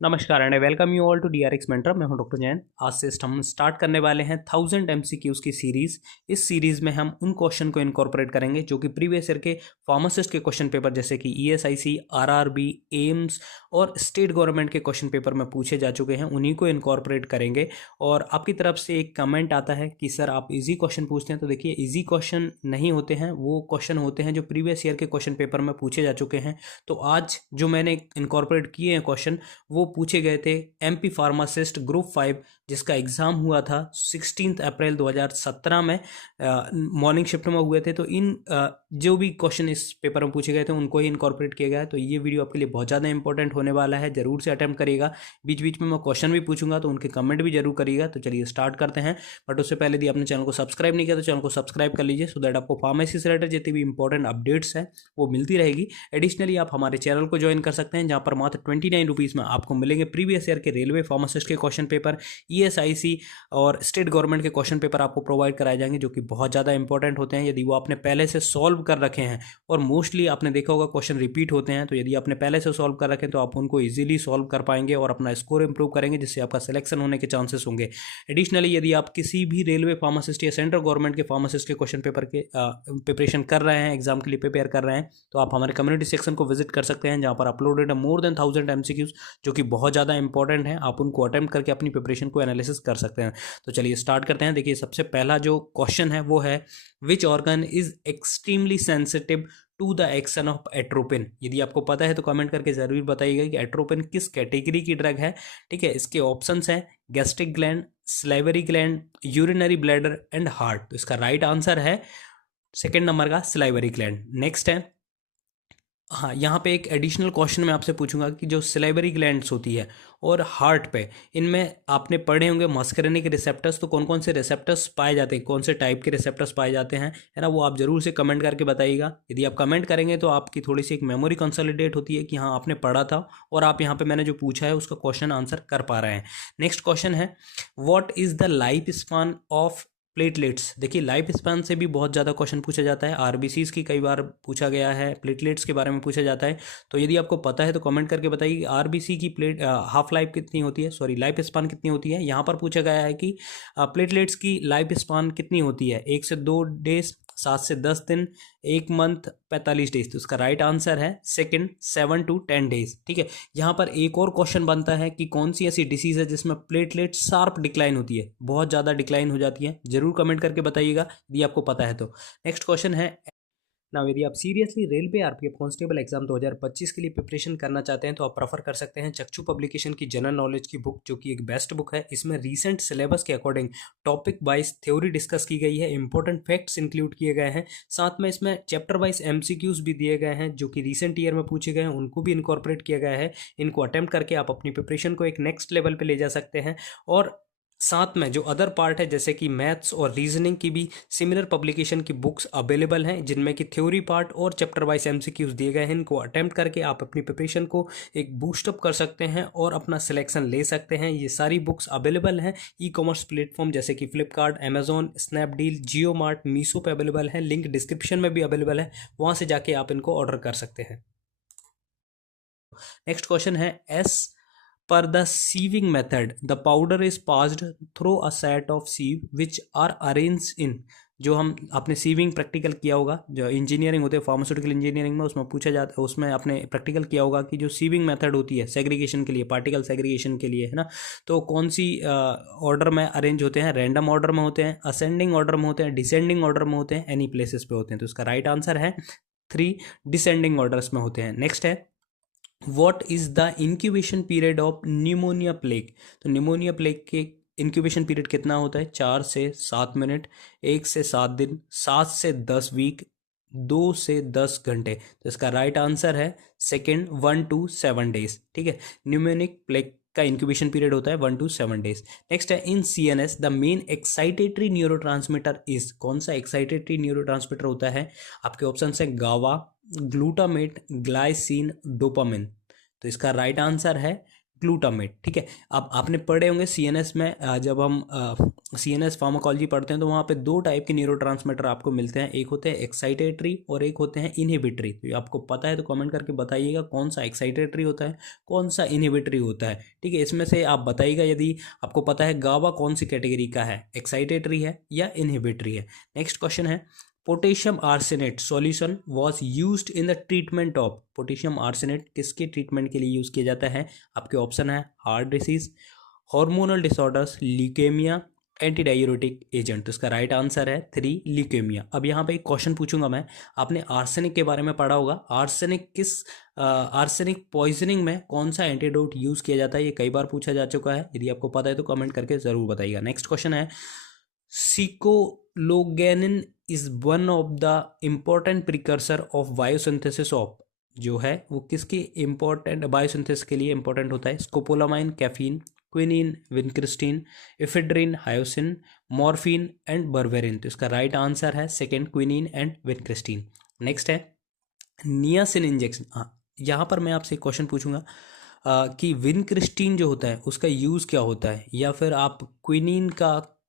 नमस्कार and welcome you all to DRX mentor. मैं हूं डॉक्टर जैन। आज से हम स्टार्ट करने वाले हैं 1000 एमसीक्यूज की सीरीज। इस सीरीज में हम उन क्वेश्चन को इनकॉर्पोरेट करेंगे जो कि प्रीवियस ईयर के फार्मासिस्ट के क्वेश्चन पेपर जैसे कि ईएसआईसी, आरआरबी, एम्स और स्टेट गवर्नमेंट के क्वेश्चन पेपर में पूछे जा चुके हैं, उन्हीं को इनकॉर्पोरेट करेंगे। और आपकी तरफ से एक कमेंट आता है कि सर आप इजी क्वेश्चन पूछते हैं, तो देखिए इजी क्वेश्चन नहीं होते हैं, वो क्वेश्चन होते हैं जो प्रीवियस ईयर के क्वेश्चन पेपर में पूछे जा चुके हैं। तो आज जो मैंने इनकॉर्पोरेट किए हैं क्वेश्चन, वो पूछे गए थे एमपी फार्मासिस्ट ग्रुप 5, जिसका एग्ज़ाम हुआ था 16 अप्रैल 2017 में, मॉर्निंग शिफ्ट में हुए थे। तो इन जो भी क्वेश्चन इस पेपर में पूछे गए थे उनको ही इनकॉर्पोरेट किया गया है। तो ये वीडियो आपके लिए बहुत ज़्यादा इंपॉर्टेंट होने वाला है, ज़रूर से अटैम्प्ट करिएगा। बीच बीच में मैं क्वेश्चन भी पूछूंगा तो उनके कमेंट भी जरूर करिएगा। तो चलिए स्टार्ट करते हैं। बट उससे पहले यदि आपने चैनल को सब्सक्राइब नहीं किया तो चैनल को सब्सक्राइब कर लीजिए, सो दैट आपको फार्मेसी से रिलेटेड जितनी भी इंपॉर्टेंट अपडेट्स है वो मिलती रहेगी। एडिशनली आप हमारे चैनल को ज्वाइन कर सकते हैं, जहाँ पर मात्र 29 रुपीज़ में आपको मिलेंगे प्रीवियस ईयर के रेलवे फार्मासिस्ट के क्वेश्चन पेपर, ईएसआईसी और स्टेट गवर्नमेंट के क्वेश्चन पेपर आपको प्रोवाइड कराए जाएंगे, जो कि बहुत ज़्यादा इंपॉर्टेंट होते हैं यदि वो आपने पहले से सॉल्व कर रखे हैं। और मोस्टली आपने देखा होगा क्वेश्चन रिपीट होते हैं, तो यदि आपने पहले से सॉल्व कर रखे हैं तो आप उनको ईजिली सॉल्व कर पाएंगे और अपना स्कोर इंप्रूव करेंगे, जिससे आपका सिलेक्शन होने के चांसेस होंगे। एडिशनली यदि आप किसी भी रेलवे फार्मासिस्ट या सेंट्रल गवर्नमेंट के फार्मासिस्ट के क्वेश्चन पेपर के प्रिपरेशन कर रहे हैं, एग्जाम के लिए प्रिपेयर कर रहे हैं, तो आप हमारे कम्युनिटी सेक्शन को विजिट कर सकते हैं, जहाँ पर अपलोडेड है मोर देन 1000 एमसीक्यूज, जो कि बहुत ज़्यादा इंपॉर्टेंट है। आप उनको अटेम्प्ट करके अपनी प्रिपरेशन को एनालिसिस कर सकते हैं। तो चलिए स्टार्ट करते हैं। देखिए सबसे पहला जो क्वेश्चन है वो है, which organ is extremely sensitive to the action of atropine. यदि आपको पता है तो कमेंट करके जरूर बताइएगा कि एट्रोपिन किस कैटेगरी की ड्रग है। ठीक है, इसके ऑप्शंस हैं gastric gland, salivary gland, urinary bladder and heart. तो इसका राइट आंसर है सेकेंड नंबर का स्लाइवरी ग्लैंड। नेक्स्ट है, हाँ यहाँ पे एक एडिशनल क्वेश्चन मैं आपसे पूछूंगा कि जो सिलाइवरी ग्लैंड्स होती है और हार्ट पे, इनमें आपने पढ़े होंगे मस्करनिक रिसेप्टर्स, तो कौन कौन से रिसेप्टर्स पाए जाते हैं, कौन से टाइप के रिसेप्टर्स पाए जाते हैं, है ना, वो आप जरूर से कमेंट करके बताइएगा। यदि आप कमेंट करेंगे तो आपकी थोड़ी सी एक मेमोरी कंसोलिडेट होती है कि हाँ आपने पढ़ा था और आप यहाँ पे मैंने जो पूछा है उसका क्वेश्चन आंसर कर पा रहे हैं। नेक्स्ट क्वेश्चन है, what is the life span of platelets. देखिए लाइफ स्पैन से भी बहुत ज़्यादा क्वेश्चन पूछा जाता है, आरबीसीज की कई बार पूछा गया है, प्लेटलेट्स के बारे में पूछा जाता है। तो यदि आपको पता है तो कमेंट करके बताइए कि आरबीसी की हाफ लाइफ कितनी होती है, सॉरी लाइफ स्पान कितनी होती है। यहाँ पर पूछा गया है कि प्लेटलेट्स की लाइफ स्पान कितनी होती है, 1 से 2 डेज, 7 से 10 दिन, 1 मंथ, 45 डेज। तो उसका राइट आंसर है सेकंड, 7 to 10 डेज। ठीक है, यहाँ पर एक और क्वेश्चन बनता है कि कौन सी ऐसी डिसीज है जिसमें प्लेटलेट शार्प डिक्लाइन होती है, बहुत ज़्यादा डिक्लाइन हो जाती है। जरूर कमेंट करके बताइएगा यदि आपको पता है तो। नेक्स्ट क्वेश्चन है, ना यदि आप seriously railway RPF constable exam 2025 के लिए प्रिपरेशन करना चाहते हैं तो आप प्रेफर कर सकते हैं चक्षु पब्लिकेशन की जनरल नॉलेज की बुक, जो कि एक बेस्ट बुक है। इसमें रीसेंट सिलेबस के according topic wise theory discuss की गई है, इंपॉर्टेंट फैक्ट्स इंक्लूड किए गए हैं, साथ में इसमें चैप्टर वाइज एमसीक्यूज भी दिए गए हैं जो कि रिसेंट ईयर में पूछे गए हैं, उनको भी इनकॉर्पोरेट किया गया है। इनको अटेम्प्ट करके आप अपनी प्रिपरेशन को एक नेक्स्ट लेवल पर ले जा सकते हैं। और साथ में जो अदर पार्ट है जैसे कि मैथ्स और रीजनिंग की भी सिमिलर पब्लिकेशन की बुक्स अवेलेबल हैं, जिनमें कि थ्योरी पार्ट और चैप्टर वाइज एमसीक्यूज दिए गए हैं। इनको अटेम्प्ट करके आप अपनी प्रिपरेशन को एक बूस्टअप कर सकते हैं और अपना सिलेक्शन ले सकते हैं। ये सारी बुक्स अवेलेबल हैं ई कॉमर्स प्लेटफॉर्म जैसे कि फ्लिपकार्ट, अमेजोन, स्नैपडील, जियो मार्ट, मीशो पे अवेलेबल है, लिंक डिस्क्रिप्शन में भी अवेलेबल है, वहाँ से जाके आप इनको ऑर्डर कर सकते हैं। नेक्स्ट क्वेश्चन है, S per the sieving method the powder is passed through a set of sieve which are arranged in। जो हम आपने सीविंग प्रैक्टिकल किया होगा, जो इंजीनियरिंग होते हैं फार्मास्यूटिकल इंजीनियरिंग में, उसमें पूछा जाता है, उसमें आपने प्रैक्टिकल किया होगा कि जो सीविंग मेथड होती है सेग्रीगेशन के लिए, पार्टिकल सेग्रीगेशन के लिए, है ना, तो कौन सी ऑर्डर में अरेंज होते हैं, रैंडम ऑर्डर में होते हैं, असेंडिंग ऑर्डर में होते हैं, डिसेंडिंग ऑर्डर में होते हैं, एनी प्लेसेस पे होते हैं। तो इसका राइट आंसर है 3, डिसेंडिंग ऑर्डर्स में होते हैं। नेक्स्ट है, what is the incubation period of pneumonia plague. तो न्यूमोनिया प्लेग के इंक्यूबेशन पीरियड कितना होता है, 4 से 7 मिनट, 1 से 7 दिन, 7 से 10 वीक, 2 से 10 घंटे। तो इसका राइट आंसर है सेकेंड, 1 to 7 डेज। ठीक है, न्यूमोनिक प्लेग का इंक्यूबेशन पीरियड होता है 1 to 7 डेज। नेक्स्ट है, in CNS the main excitatory neurotransmitter is. कौन सा एक्साइटेटरी न्यूरोट्रांसमीटर होता है, आपके ऑप्शन है गावा, ग्लूटामेट, ग्लाइसिन, डोपामिन। तो इसका राइट आंसर है ग्लूटामेट, ठीक है। अब आपने पढ़े होंगे सीएनएस में, जब हम सीएनएस फार्माकोलॉजी पढ़ते हैं तो वहाँ पे दो टाइप के न्यूरोट्रांसमीटर आपको मिलते हैं, एक होते हैं एक्साइटेटरी और एक होते हैं इनहिबिटरी। तो ये आपको पता है तो कमेंट करके बताइएगा कौन सा एक्साइटेटरी होता है, कौन सा इनहिबिटरी होता है, ठीक है। इसमें से आप बताइएगा यदि आपको पता है गाबा कौन सी कैटेगरी का है, एक्साइटेटरी है या इनहिबिटरी है। नेक्स्ट क्वेश्चन है, potassium arsenate solution was used in the treatment of, potassium arsenate किसके ट्रीटमेंट के लिए यूज़ किया जाता है? आपके ऑप्शन है heart disease, hormonal disorders, leukaemia, anti diuretic agent. तो इसका राइट आंसर है 3 ल्यूकेमिया। अब यहाँ पे एक क्वेश्चन पूछूंगा मैं, आपने आर्सेनिक के बारे में पढ़ा होगा, आर्सेनिक पॉइजनिंग में कौन सा एंटीडोट यूज़ किया जाता है? ये कई बार पूछा जा चुका है, यदि आपको पता है तो कमेंट करके ज़रूर बताइएगा। नेक्स्ट क्वेश्चन है, secologanin is one of the important precursor of biosynthesis of, जो है वो किसकी इंपॉर्टेंट बायोसिंथेसिस के लिए इंपॉर्टेंट होता है? Scopolamine, caffeine, quinine, vincristine, ephedrine, hyoscine, morphine and berberine. तो इसका राइट आंसर है second, quinine and vincristine. Next है नियासिन इंजेक्शन। हाँ, यहाँ पर मैं आपसे एक क्वेश्चन पूछूंगा कि विनक्रिस्टीन जो होता है उसका यूज़ क्या होता है, या फिर आप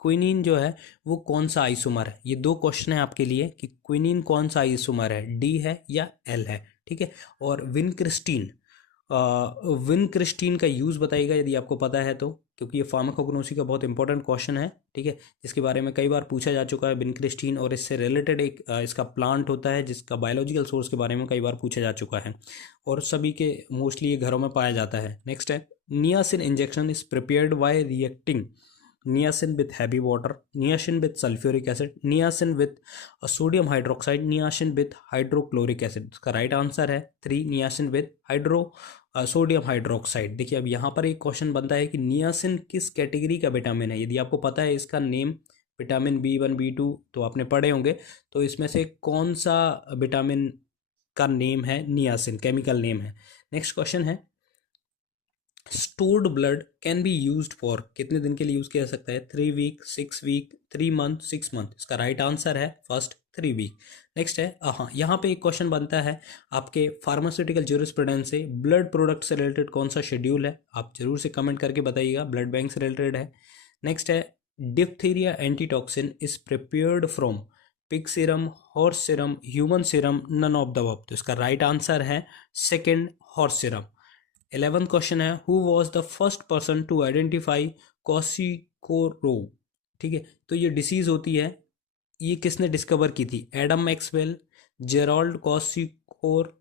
क्विनिन जो है वो कौन सा आइसोमर है? ये दो क्वेश्चन है आपके लिए कि क्विनिन कौन सा आइसोमर है, डी है या एल है, ठीक है। और विनक्रिस्टीन का यूज़ बताइएगा यदि आपको पता है तो, क्योंकि ये फार्माकोग्नोसी का बहुत इंपॉर्टेंट क्वेश्चन है, ठीक है, जिसके बारे में कई बार पूछा जा चुका है विनक्रिस्टीन, और इससे रिलेटेड एक इसका प्लांट होता है जिसका बायोलॉजिकल सोर्स के बारे में कई बार पूछा जा चुका है, और सभी के मोस्टली ये घरों में पाया जाता है। नेक्स्ट है, niacin injection is prepared by reacting niacin with heavy water, niacin with sulfuric acid, niacin with sodium hydroxide, niacin with hydrochloric acid। इसका राइट आंसर है 3 niacin with सोडियम हाइड्रोक्साइड। देखिए अब यहाँ पर एक क्वेश्चन बनता है कि नियासिन किस कैटेगरी का विटामिन है? यदि आपको पता है इसका नेम विटामिन B1 B2 तो आपने पढ़े होंगे, तो इसमें से कौन सा विटामिन का नेम है नियासिन, केमिकल नेम है। नेक्स्ट क्वेश्चन है, stored blood can be used for, कितने दिन के लिए यूज किया जा सकता है? 3 वीक, 6 वीक, 3 मंथ, 6 मंथ। इसका राइट आंसर है फर्स्ट 3 वीक। नेक्स्ट है, हाँ यहाँ पे एक क्वेश्चन बनता है आपके फार्मास्यूटिकल ज्यूरिस्प्रूडेंस से, ब्लड प्रोडक्ट से रिलेटेड कौन सा शेड्यूल है? आप जरूर से कमेंट करके बताइएगा, ब्लड बैंक से रिलेटेड है। नेक्स्ट है, diphtheria antitoxin is prepared from pig serum, horse serum, human serum, none of the above. तो इसका राइट आंसर है second, horse serum. 11th question है, who was the first person to identify kwashiorkor, ठीक है। तो ये disease होती है, ये किसने डिस्कवर की थी? एडम मैक्सवेल, जेराल्ड क्वाशिकोर,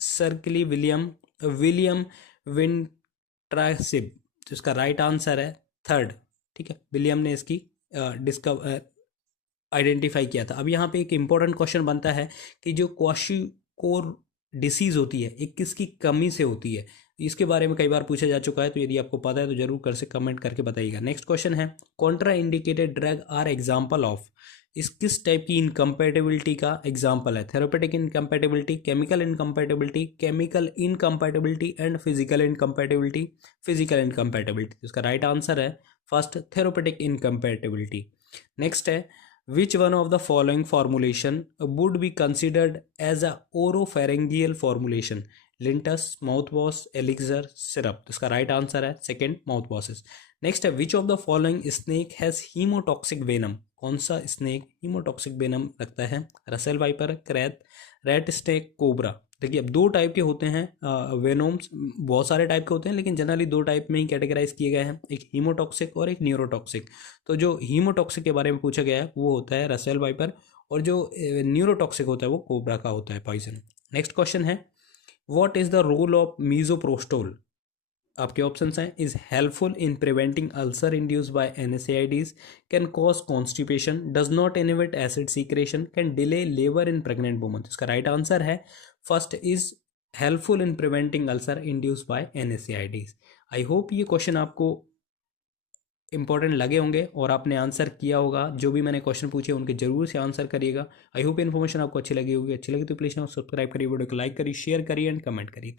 सर्कली विलियम विंट्रासिब। तो इसका राइट आंसर है थर्ड, ठीक है, विलियम ने इसकी आइडेंटिफाई किया था। अब यहाँ पे एक इंपॉर्टेंट क्वेश्चन बनता है कि जो क्वाशिकोर डिसीज़ होती है एक किसकी कमी से होती है? इसके बारे में कई बार पूछा जा चुका है, तो यदि आपको पता है तो जरूर कर से कमेंट करके बताइएगा। नेक्स्ट क्वेश्चन है, contraindicated drug are example of, इस किस टाइप की इनकम्पैटिबिलिटी का एग्जाम्पल है? Therapeutic incompatibility, chemical incompatibility, chemical incompatibility and physical incompatibility, physical incompatibility. इसका राइट आंसर है फर्स्ट, थेरेपेटिक इनकम्पैटिबिलिटी। नेक्स्ट है, which one of the following formulation would be considered as a oropharyngeal formulation? Linctus, mouthwash, elixir, syrup. तो इसका right answer है second, mouthwashes. Next है, which of the following snake has haemotoxic venom? कौन सा snake haemotoxic venom रखता है? Russell viper, krait, rat snake, cobra. देखिए अब दो टाइप के होते हैं वेनोम्स, बहुत सारे टाइप के होते हैं लेकिन जनरली दो टाइप में ही कैटेगराइज किए गए हैं, एक हीमोटॉक्सिक और एक न्यूरोटॉक्सिक। तो जो हीमोटॉक्सिक के बारे में पूछा गया है वो होता है रसेल वाइपर, और जो न्यूरोटॉक्सिक होता है वो कोबरा का होता है, पॉइजन। नेक्स्ट क्वेश्चन है, what is the role of misoprostol? आपके ऑप्शंस हैं, is helpful in preventing ulcer induced by NSAIDs, can cause constipation, does not inhibit acid secretion, can delay labour in pregnant woman. इसका right answer है first, is helpful in preventing ulcer induced by NSAIDs। I hope ये question आपको important लगे होंगे और आपने answer किया होगा। जो भी मैंने क्वेश्चन पूछे उनके जरूर से आंसर करिएगा। आई होप इन्फॉर्मेशन आपको अच्छी लगी होगी। अच्छी लगी तो प्लीज़ सब्सक्राइब करिए, वीडियो को लाइक करिए, शेयर करिए एंड कमेंट करिए।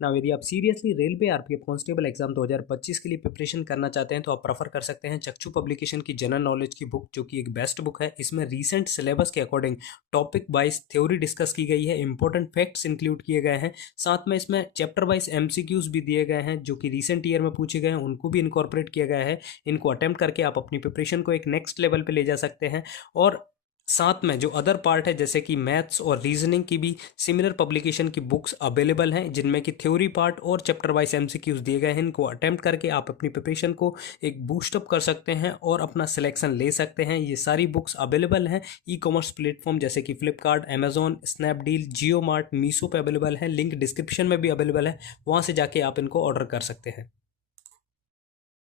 ना यदि आप seriously railway RPF constable exam 2025 के लिए प्रिपरेशन करना चाहते हैं तो आप प्रेफर कर सकते हैं चक्षु पब्लिकेशन की जनरल नॉलेज की बुक, जो कि एक बेस्ट बुक है। इसमें रीसेंट सिलेबस के according topic wise theory discuss की गई है, इंपॉर्टेंट फैक्ट्स इंक्लूड किए गए हैं, साथ में इसमें चैप्टर वाइज एमसीक्यूज भी दिए गए हैं जो कि रिसेंट ईयर में पूछे गए हैं, उनको भी इनकॉर्पोरेट किया गया है। इनको अटेम्प्ट करके आप अपनी प्रिपरेशन को एक नेक्स्ट लेवल पे ले जा सकते हैं। और साथ में जो अदर पार्ट है जैसे कि मैथ्स और रीजनिंग की भी सिमिलर पब्लिकेशन की बुक्स अवेलेबल हैं, जिनमें कि थ्योरी पार्ट और चैप्टर वाइज एमसीक्यूज दिए गए हैं। इनको अटेम्प्ट करके आप अपनी प्रिपरेशन को एक बूस्टअप कर सकते हैं और अपना सिलेक्शन ले सकते हैं। ये सारी बुक्स अवेलेबल हैं ई कॉमर्स प्लेटफॉर्म जैसे कि फ्लिपकार्ट, अमेजॉन, स्नैपडील, जियो मार्ट, मीशो पे अवेलेबल है। लिंक डिस्क्रिप्शन में भी अवेलेबल है, वहाँ से जाके आप इनको ऑर्डर कर सकते हैं।